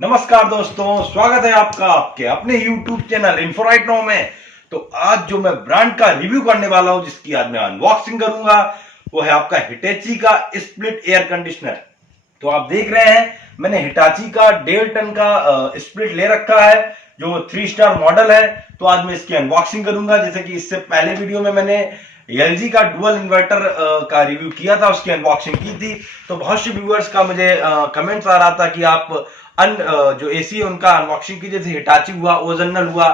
नमस्कार दोस्तों, स्वागत है आपका आपके अपने YouTube channel Info Right Now में। तो आज जो मैं ब्रांड का रिव्यू करने वाला हूं, जिसकी आज मैं अनबॉक्सिंग करूंगा, वो है आपका हिटैची का स्प्लिट एयर कंडीशनर। तो आप देख रहे हैं, मैंने हिटाची का 1.5 टन का स्प्लिट ले रखा है, जो 3 स्टार मॉडल है। तो आज मैं इसकी अनबॉक्सिंग करूंगा। जैसे कि इससे पहले वीडियो में मैंने एलजी का डुअल इन्वर्टर का रिव्यू किया था, उसकी अनबॉक्सिंग की थी। तो बहुत से व्यूअर्स का मुझे कमेंट्स आ रहा था कि आप जो एसी है उनका अनबॉक्सिंग कीजिए। जैसे हिटाची हुआ, ओजनल हुआ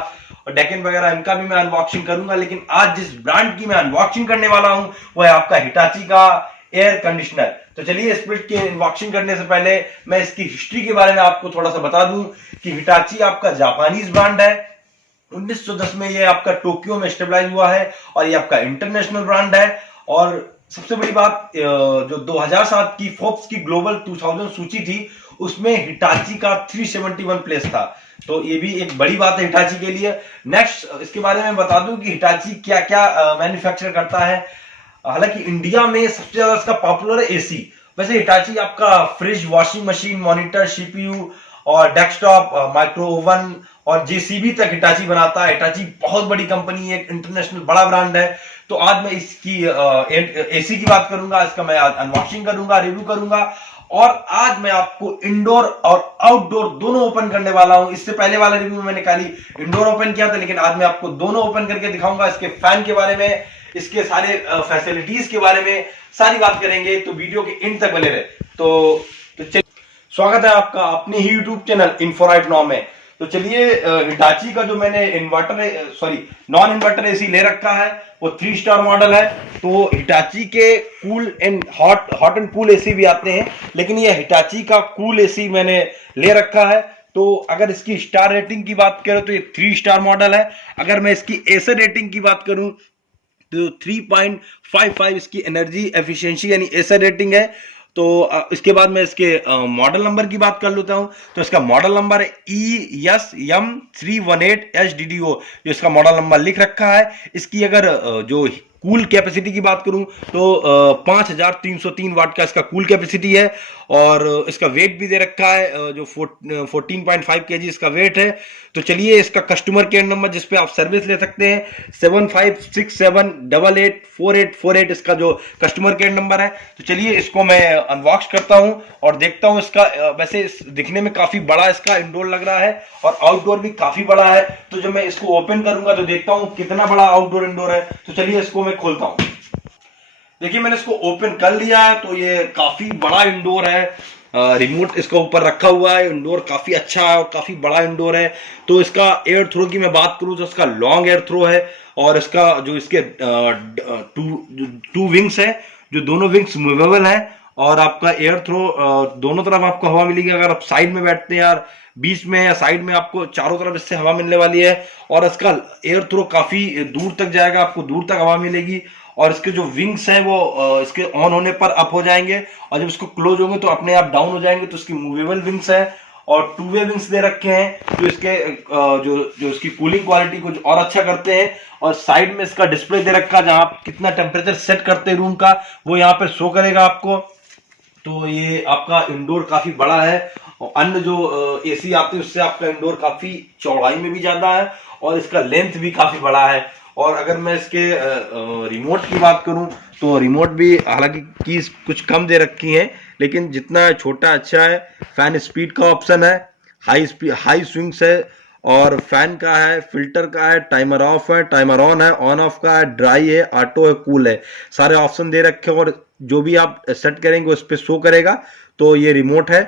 और डेकन वगैरह, इनका भी मैं अनबॉक्सिंग करूंगा। लेकिन आज जिस ब्रांड की मैं अनबॉक्सिंग करने वाला हूं, वो है आपका हिटाची का एयर कंडीशनर। तो चलिए, स्प्लिट की अनबॉक्सिंग करने से पहले मैं इसकी हिस्ट्री के बारे में आपको थोड़ा सा बता दूं कि हिटाची आपका जापानीज ब्रांड है। 1910 में ये आपका टोक्यो में स्टेबलाइज हुआ है और ये आपका इंटरनेशनल ब्रांड है। और सबसे बड़ी बात, जो 2007 की फोर्ब्स की ग्लोबल 2000 सूची थी, उसमें हिटाची का 371 प्लेस था। तो ये भी एक बड़ी बात है हिटाची के लिए। नेक्स्ट इसके बारे में बता दूं कि हिटाची क्या क्या मैन्युफैक्चर करता है। हालांकि इंडिया में सबसे ज्यादा इसका पॉपुलर है एसी। वैसे हिटाची आपका fridge, washing machine, monitor, CPU और डेस्कटॉप, माइक्रो ओवन और जेसीबी तक हिटाची बनाता है। हिटाची बहुत बड़ी कंपनी है, इंटरनेशनल बड़ा ब्रांड है। तो आज मैं इसकी एसी की बात करूंगा, इसका मैं अनबॉक्सिंग करूंगा, रिव्यू करूंगा। और आज मैं आपको इंडोर और आउटडोर दोनों ओपन करने वाला हूं। इससे पहले वाले रिव्यू में मैंने खाली इंडोर ओपन किया था, लेकिन आज मैं आपको दोनों ओपन करके दिखाऊंगा। इसके फैन के बारे में, इसके सारे फैसिलिटीज के बारे में सारी बात करेंगे। तो वीडियो के एंड तक बने रहे। तो चलिए, स्वागत है आपका अपने ही YouTube channel Info Right Now में। तो चलिए, हिटाची का जो मैंने नॉन इन्वर्टर एसी ले रखा है, वो 3 स्टार मॉडल है। तो हिटाची के cool and hot and cool AC भी आते हैं, लेकिन ये हिटाची का कूल एसी मैंने ले रखा है। तो अगर इसकी स्टार रेटिंग की बात करें तो ये 3 स्टार मॉडल है। अगर मैं इसकी एसर रेटिंग की बात करूं तो 3.55 इसकी एनर्जी एफिशिएंसी यानी एसर रेटिंग है। तो इसके बाद मैं इसके मॉडल नंबर की बात कर लेता हूं। तो इसका मॉडल नंबर है ESM318HDDO, जो इसका मॉडल नंबर लिख रखा है। इसकी अगर जो कूल कैपेसिटी की बात करूं तो 5303 वाट का इसका कूल कैपेसिटी है। और इसका वेट भी दे रखा है, जो 14.5 kg इसका वेट है। तो चलिए, इसका कस्टमर केयर नंबर जिस पे आप सर्विस ले सकते हैं, 7567884848 इसका जो कस्टमर केयर नंबर है। तो चलिए, इसको मैं अनबॉक्स करता हूं और देखता हूं इसका। वैसे दिखने में काफी बड़ा इसका इंडोर लग रहा है और आउटडोर भी काफी बड़ा है। तो जब मैं इसको ओपन करूंगा तो देखता हूं कितना बड़ा आउटडोर इंडोर है। तो चलिए, इसको मैं खोलता हूं। देखिए, मैंने इसको ओपन कर लिया है। तो ये काफी बड़ा इंडोर है। रिमोट इसका ऊपर रखा हुआ है। इंडोर काफी अच्छा है और काफी बड़ा इंडोर है। तो इसका एयर थ्रो की मैं बात करूं तो इसका लॉन्ग एयर थ्रो है। और इसका जो इसके टू विंग्स है, जो दोनों विंग्स मूवेबल है। और आपका एयर थ्रो दोनों तरफ आपको हवा मिलेगी। अगर आप साइड में बैठते हैं यार, बीच में या साइड में, आपको चारों तरफ इससे हवा मिलने वाली है। और इसका एयर थ्रो काफी दूर तक जाएगा, आपको दूर तक हवा मिलेगी। और इसके जो विंग्स हैं वो इसके ऑन होने पर अप हो जाएंगे, और जब इसको क्लोज होंगे तो अपने आप डाउन हो जाएंगे। तो इसकी मूवेबल विंग्स है और 2 वे विंग्स दे रखे हैं, जो इसके जो इसकी कूलिंग क्वालिटी को और अच्छा करते हैं। और साइड में इसका डिस्प्ले दे रखा है, जहां आप कितना टेम्परेचर सेट करते हैं रूम का, वो यहाँ पे शो करेगा आपको। तो ये आपका इंडोर काफी बड़ा है। और अन्य जो एसी आते हैं उससे आपका इंडोर काफी चौड़ाई में भी ज्यादा है और इसका लेंथ भी काफी बड़ा है। और अगर मैं इसके रिमोट की बात करूं तो रिमोट भी हालांकि कीज कुछ कम दे रखी हैं, लेकिन जितना छोटा अच्छा है। फैन स्पीड का ऑप्शन है, हाई स्विंग्स है, और फैन का है, फिल्टर का है, टाइमर ऑफ है, टाइमर ऑन है, ऑन ऑफ का है, ड्राई है, ऑटो है, कूल है, सारे ऑप्शन दे रखे हैं। और जो भी आप सेट करेंगे उस पर शो करेगा। तो ये रिमोट है,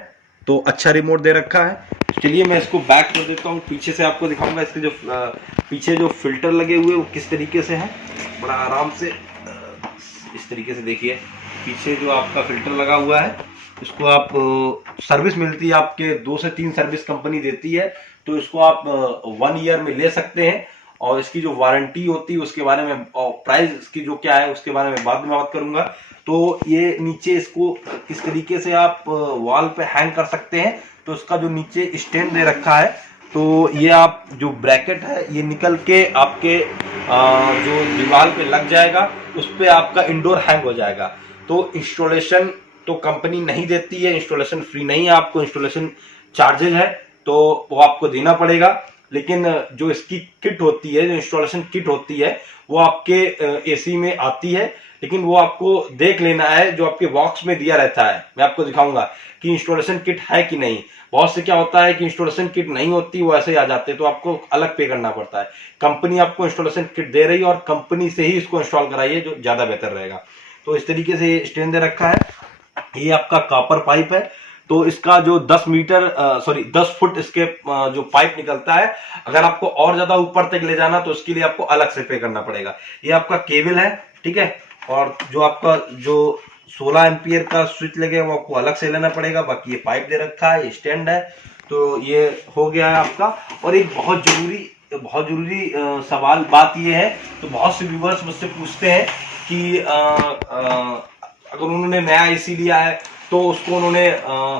तो अच्छा रिमोट दे रखा है। चलिए, मैं इसको बैक कर देता हूँ, पीछे से आपको दिखाऊंगा इसके जो पीछे जो फिल्टर लगे हुए वो किस तरीके से हैं। बड़ा आराम से इस तरीके से देखिए, पीछे जो आपका फिल्टर लगा हुआ है, इसको आप सर्विस मिलती है, आपके 2 से 3 सर्विस कंपनी देती है। तो इसको आप 1 ईयर में ले सकते हैं। और इसकी जो वारंटी होती है उसके बारे में, और प्राइस इसकी जो क्या है उसके बारे में बाद में बात करूंगा। तो ये नीचे इसको किस तरीके से आप वॉल पे हैंग कर सकते हैं। तो इसका जो नीचे स्टैंड दे रखा है, तो ये आप जो ब्रैकेट है ये निकल के आपके जो दीवार पे लग जाएगा, उस पे आपका इंडोर हैंग हो जाएगा। तो इंस्टॉलेशन तो कंपनी नहीं देती है, इंस्टॉलेशन फ्री नहीं है, आपको इंस्टॉलेशन चार्जेज है तो वो आपको देना पड़ेगा। लेकिन जो इसकी किट होती है, जो इंस्टॉलेशन किट होती है, वो आपके एसी में आती है, लेकिन वो आपको देख लेना है, जो आपके बॉक्स में दिया रहता है। मैं आपको दिखाऊंगा कि इंस्टॉलेशन किट है कि नहीं। बहुत से क्या होता है कि इंस्टॉलेशन किट नहीं होती, वो ऐसे ही आ जाते हैं, तो आपको अलग पे करना पड़ता है। कंपनी आपको इंस्टॉलेशन किट दे रही है और कंपनी से ही इसको इंस्टॉल कराइए, जो ज्यादा बेहतर रहेगा। तो इस तरीके से स्टैंड दे रखा है। ये आपका कॉपर पाइप है, तो इसका जो 10 फुट इसके जो पाइप निकलता है, अगर आपको और ज्यादा ऊपर तक ले जाना तो उसके लिए आपको अलग से पे करना पड़ेगा। ये आपका केबल है, ठीक है। और जो आपका जो 16 एम्पियर का स्विच लगेगा वो आपको अलग से लेना पड़ेगा। बाकी ये पाइप दे रखा है, ये स्टैंड है, तो ये हो गया है आपका। और एक बहुत जरूरी सवाल बात ये है, तो बहुत से व्यूवर्स मुझसे पूछते हैं कि अगर उन्होंने नया एसी लिया है तो उसको उन्होंने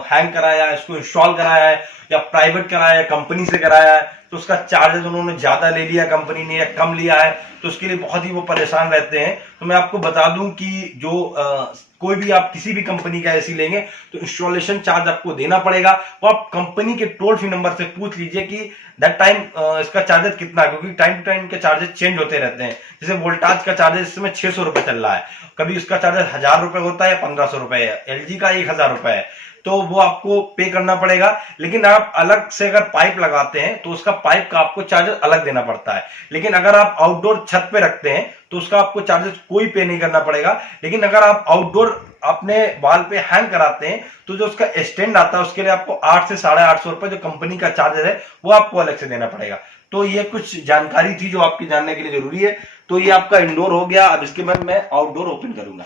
हैंग कराया है, इसको इंस्टॉल कराया है, या प्राइवेट कराया है, कंपनी से कराया है, तो उसका चार्जेस उन्होंने ज्यादा ले लिया कंपनी ने या कम लिया है, तो उसके लिए बहुत ही वो परेशान रहते हैं। तो मैं आपको बता दूं कि जो कोई भी आप किसी भी कंपनी का एसी लेंगे तो इंस्टॉलेशन चार्ज आपको देना पड़ेगा। वो आप कंपनी के टोल फ्री नंबर से पूछ लीजिए कि दैट टाइम इसका चार्जेस कितना है, क्योंकि टाइम टू टाइम के चार्जेस चेंज होते रहते हैं। जैसे वोल्टाज का चार्जेस इस समय 600 रुपए चल रहा है, कभी उसका चार्जेस 1000 रुपए होता है या 1500 रुपए है, एलजी का 1000 रुपए है, तो वो आपको पे करना पड़ेगा। लेकिन आप अलग से अगर पाइप लगाते हैं तो उसका पाइप का आपको चार्जेस अलग देना पड़ता है। लेकिन अगर आप आउटडोर छत पे रखते हैं तो उसका आपको चार्जेस कोई पे नहीं करना पड़ेगा। लेकिन अगर आप आउटडोर अपने वाल पे हैंग कराते हैं तो जो उसका स्टैंड आता है उसके लिए आपको 8 से 850 रुपए जो कंपनी का चार्जेस है वो आपको अलग से देना पड़ेगा। तो ये कुछ जानकारी थी जो आपकी जानने के लिए जरूरी है। तो ये आपका इंडोर हो गया। अब इसके बाद मैं आउटडोर ओपन करूंगा।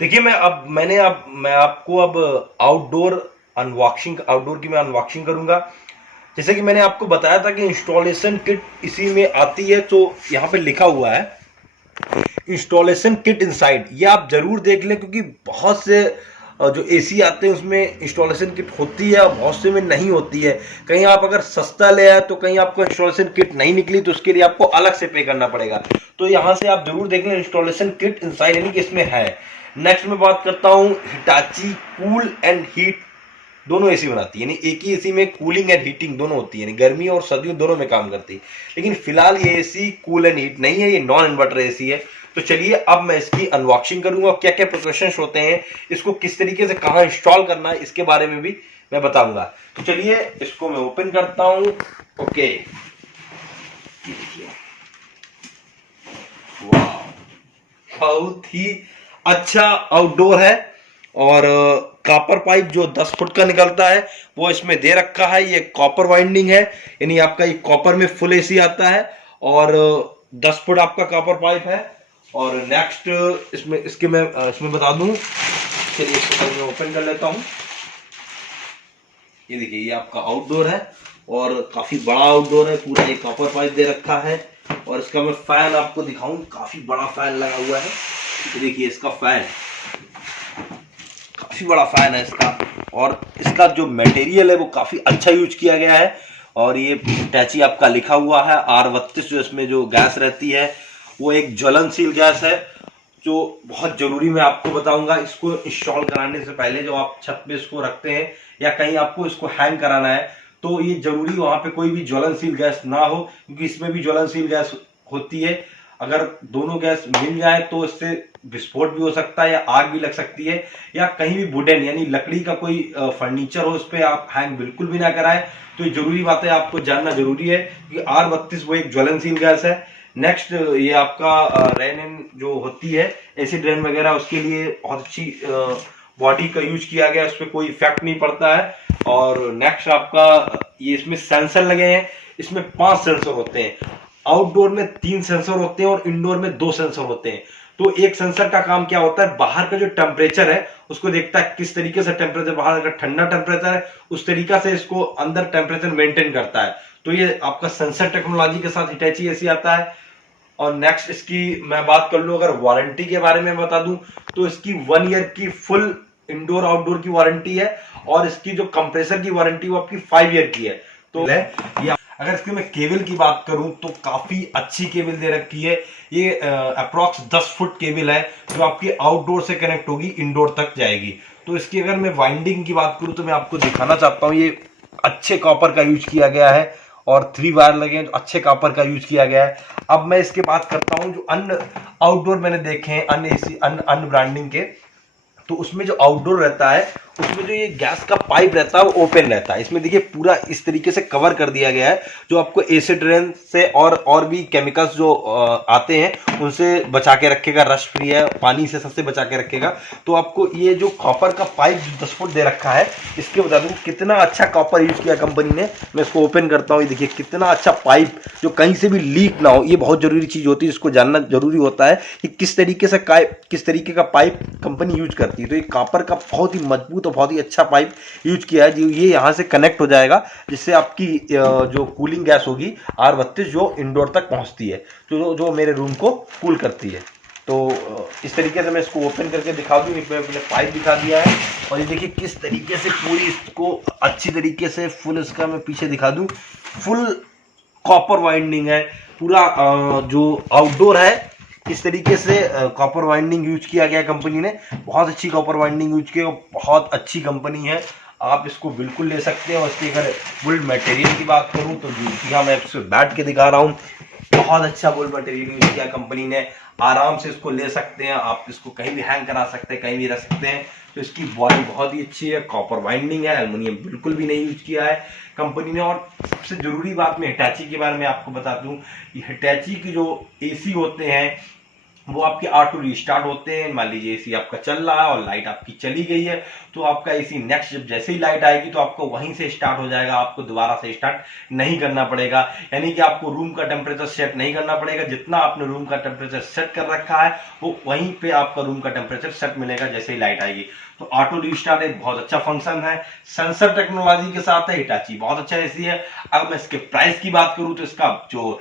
देखिए मैं आपको अब आउटडोर की मैं अनबॉक्सिंग करूंगा। जैसे कि मैंने आपको बताया था कि इंस्टॉलेशन किट इसी में आती है, तो यहाँ पे लिखा हुआ है इंस्टॉलेशन किट इनसाइड। ये आप जरूर देख लें, क्योंकि बहुत से जो एसी आते हैं उसमें इंस्टॉलेशन किट होती है और बहुत से में नहीं होती है। कहीं आप अगर सस्ता ले आए तो कहीं आपको इंस्टॉलेशन किट नहीं निकली तो उसके लिए आपको अलग से पे करना पड़ेगा। तो यहां से आप जरूर देख लें इंस्टॉलेशन किट इनसाइड, यानी कि इसमें है। नेक्स्ट में बात करता हूं, हिटाची कूल एंड हीट दोनों एसी बनाती है, यानी एक ही एसी में कूलिंग एंड हीटिंग दोनों होती है, यानी गर्मी और सर्दियों दोनों में काम करती है। लेकिन फिलहाल ये एसी कूल एंड हीट नहीं है, ये नॉन इन्वर्टर एसी है। तो चलिए अब मैं इसकी अनबॉक्सिंग करूंगा, क्या क्या प्रिकॉशंस होते हैं, इसको किस तरीके से कहां इंस्टॉल करना है, इसके बारे में भी मैं बताऊंगा। तो चलिए इसको मैं ओपन करता हूं। ओके, वाह, बहुत ही अच्छा आउटडोर है। और कॉपर पाइप जो 10 फुट का निकलता है वो इसमें दे रखा है। ये कॉपर वाइंडिंग है, यानी आपका ये कॉपर में फुल एसी आता है और 10 फुट आपका कॉपर पाइप है। और नेक्स्ट इसमें बता दूं, चलिए इसको मैं ओपन कर लेता हूं। ये देखिए, ये आपका आउटडोर है और काफी बड़ा आउटडोर है, पूरा ये कॉपर पाइप दे रखा है। और इसका मैं फैन आपको दिखाऊं, काफी बड़ा फैन लगा हुआ है। ये देखिए इसका फैन, काफी बड़ा फैन है इसका। और इसका जो मटेरियल है वो काफी अच्छा यूज किया गया है। और ये हिटाची आपका लिखा हुआ है। R32 जो इसमें जो गैस रहती है वो एक ज्वलनशील गैस है, जो बहुत जरूरी मैं आपको बताऊंगा। इसको इंस्टॉल कराने से पहले जो आप छत पे इसको रखते हैं या कहीं आपको इसको हैंग कराना है तो ये जरूरी वहां पे कोई भी ज्वलनशील गैस ना हो, क्योंकि इसमें भी ज्वलनशील गैस होती है। अगर दोनों गैस मिल जाए तो इससे विस्फोट भी हो सकता है या आग भी लग सकती है। या कहीं भी वुडन यानी लकड़ी का कोई फर्नीचर हो, उस पर आप हैंग बिल्कुल भी ना कराएं। तो ये जरूरी बात है, आपको जानना जरूरी है कि R32 वो एक ज्वलनशील गैस है। नेक्स्ट, ये आपका रेन जो होती है एसिड रेन वगैरह, उसके लिए बहुत अच्छी बॉडी का यूज किया गया, उस पर कोई इफेक्ट नहीं पड़ता है। और नेक्स्ट आपका ये इसमें सेंसर लगे हैं, इसमें 5 सेंसर होते हैं। आउटडोर में 3 सेंसर होते हैं और इंडोर में 2 सेंसर होते हैं। तो एक सेंसर का काम क्या होता है, बाहर का जो टेम्परेचर है उसको देखता है किस तरीके से टेम्परेचर, बाहर अगर ठंडा टेम्परेचर है उस तरीका से इसको अंदर टेम्परेचर मेंटेन करता है। तो ये आपका सेंसर टेक्नोलॉजी के साथ हिटैची एसी आता है। और नेक्स्ट इसकी मैं बात कर लूं, अगर वारंटी के बारे में बता दूं तो इसकी 1 ईयर की फुल इंडोर आउटडोर की वारंटी है। और इसकी जो कंप्रेसर की वारंटी वो आपकी 5 ईयर की है। तो ये अगर इसकी मैं केबल की बात करूं तो काफी अच्छी केबल दे रखी है। ये अप्रॉक्स 10 फुट केबल है जो आपकी आउटडोर से कनेक्ट होगी, इंडोर तक जाएगी। तो इसकी अगर मैं वाइंडिंग की बात करूं तो मैं आपको दिखाना चाहता हूं, ये अच्छे कॉपर का यूज किया गया है और 3 वायर लगे हैं, तो अच्छे कॉपर का यूज किया गया है। अब मैं इसके बात करता हूं जो अन्य आउटडोर मैंने देखे हैं, अन्य एसी अन्य ब्रांडिंग के, तो उसमें जो आउटडोर रहता है उसमें जो ये गैस का पाइप रहता है वो ओपन रहता है। इसमें देखिए पूरा इस तरीके से कवर कर दिया गया है जो आपको एसिड रेन से और भी केमिकल्स जो आते हैं उनसे बचा के रखेगा, रस्ट फ्री है, पानी से सबसे बचा के रखेगा। तो आपको ये जो कॉपर का पाइप 10 फुट दे रखा है, इसके बता दूं कितना अच्छा कॉपर यूज किया कंपनी ने। मैं इसको ओपन करता हूँ, ये देखिए कितना अच्छा पाइप जो कहीं से भी लीक ना हो। ये बहुत जरूरी चीज होती है, इसको जानना जरूरी होता है कि किस तरीके का पाइप कंपनी यूज करती है। तो ये कॉपर का बहुत ही मजबूत और बहुत ही अच्छा पाइप यूज किया है जो ये यहाँ से कनेक्ट हो जाएगा, जिससे आपकी जो कूलिंग गैस होगी R32 जो इंडोर तक पहुंचती है, जो मेरे रूम को कूल करती है। तो इस तरीके से मैं इसको ओपन करके दिखा दूँ, मैंने पाइप दिखा दिया है और ये देखिए किस तरीके से पूरी इसको अच्छी तरीके से फुल, इसका मैं पीछे दिखा दूँ, फुल कॉपर वाइंडिंग है पूरा। जो आउटडोर है इस तरीके से कॉपर वाइंडिंग यूज किया गया कंपनी ने, बहुत अच्छी कॉपर वाइंडिंग यूज की, बहुत अच्छी कंपनी है, आप इसको बिल्कुल ले सकते हैं। और इसकी अगर बुल्ड मटेरियल की बात करूं तो यहाँ मैं इससे बैठ के दिखा रहा हूं, बहुत अच्छा बुल्ड मटेरियल यूज किया कंपनी ने, आराम से इसको ले सकते हैं आप, इसको कहीं भी हैंग करा सकते हैं, कहीं भी रख सकते हैं। तो इसकी बॉडी बहुत ही अच्छी है, कॉपर वाइंडिंग है, एल्युमिनियम बिल्कुल भी नहीं यूज किया है कंपनी ने। और सबसे जरूरी बात मैं हिटैची के बारे में आपको बता दूं, हिटैची की जो एसी होते हैं वो आपके ऑटो रिस्टार्ट होते हैं। मान लीजिए एसी आपका चल रहा है और लाइट आपकी चली गई है, तो आपका एसी नेक्स्ट जब जैसे ही लाइट आएगी तो आपको वहीं से स्टार्ट हो जाएगा, आपको दोबारा से स्टार्ट नहीं करना पड़ेगा। यानी कि आपको रूम का टेम्परेचर सेट नहीं करना पड़ेगा, जितना आपने रूम का टेम्परेचर सेट कर रखा है वो वहीं पे आपका रूम का टेम्परेचर सेट मिलेगा जैसे ही लाइट आएगी। तो ऑटो रिस्टार्ट एक बहुत अच्छा फंक्शन है, सेंसर टेक्नोलॉजी के साथ है, हिटाची बहुत अच्छा एसी है। अगर मैं इसके प्राइस की बात करूं तो इसका जो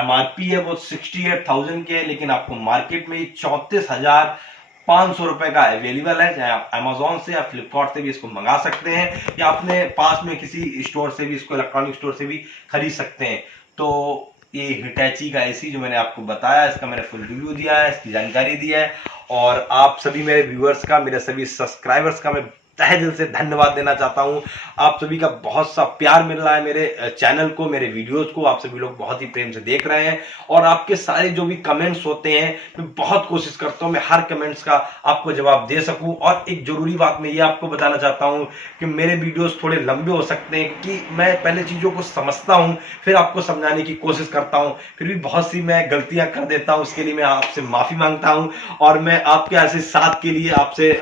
MRP है वो 68,000 के है, लेकिन आपको मार्केट में 34,500 रुपए का अवेलेबल है। चाहे आप अमेजोन से या फ्लिपकार्ट से भी इसको मंगा सकते हैं, या अपने पास में किसी स्टोर से भी, इसको इलेक्ट्रॉनिक स्टोर से भी खरीद सकते हैं। तो ये हिटैची का एसी जो मैंने आपको बताया, इसका मैंने फुल रिव्यू दिया है, इसकी जानकारी दी है। और आप सभी मेरे व्यूअर्स का, मेरे सभी सब्सक्राइबर्स का मैं तहे दिल से धन्यवाद देना चाहता हूं। आप सभी का बहुत सा प्यार मिल रहा है मेरे चैनल को, मेरे वीडियोस को, आप सभी लोग बहुत ही प्रेम से देख रहे हैं। और आपके सारे जो भी कमेंट्स होते हैं, मैं बहुत कोशिश करता हूं मैं हर कमेंट्स का आपको जवाब दे सकूं। और एक जरूरी बात मैं ये आपको बताना चाहता हूं कि मेरे वीडियोस थोड़े लंबे हो सकते हैं, क्योंकि मैं पहले चीजों को समझता हूं फिर आपको समझाने की कोशिश करता हूं, फिर भी बहुत सी मैं गलतियां कर देता हूं, उसके लिए मैं आपसे माफी मांगता हूं। और मैं आपके ऐसे साथ के लिए आपसे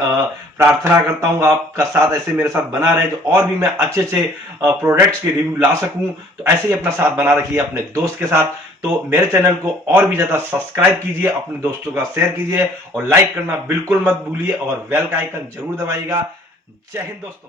प्रार्थना करता हूं, आपका साथ ऐसे मेरे साथ बना रहे, जो और भी मैं अच्छे अच्छे प्रोडक्ट्स के रिव्यू ला सकूं। तो ऐसे ही अपना साथ बना रखिए अपने दोस्त के साथ। तो मेरे चैनल को और भी ज्यादा सब्सक्राइब कीजिए, अपने दोस्तों का शेयर कीजिए और लाइक करना बिल्कुल मत भूलिए और बेल का आइकन जरूर दबाइएगा। जय हिंद दोस्तों।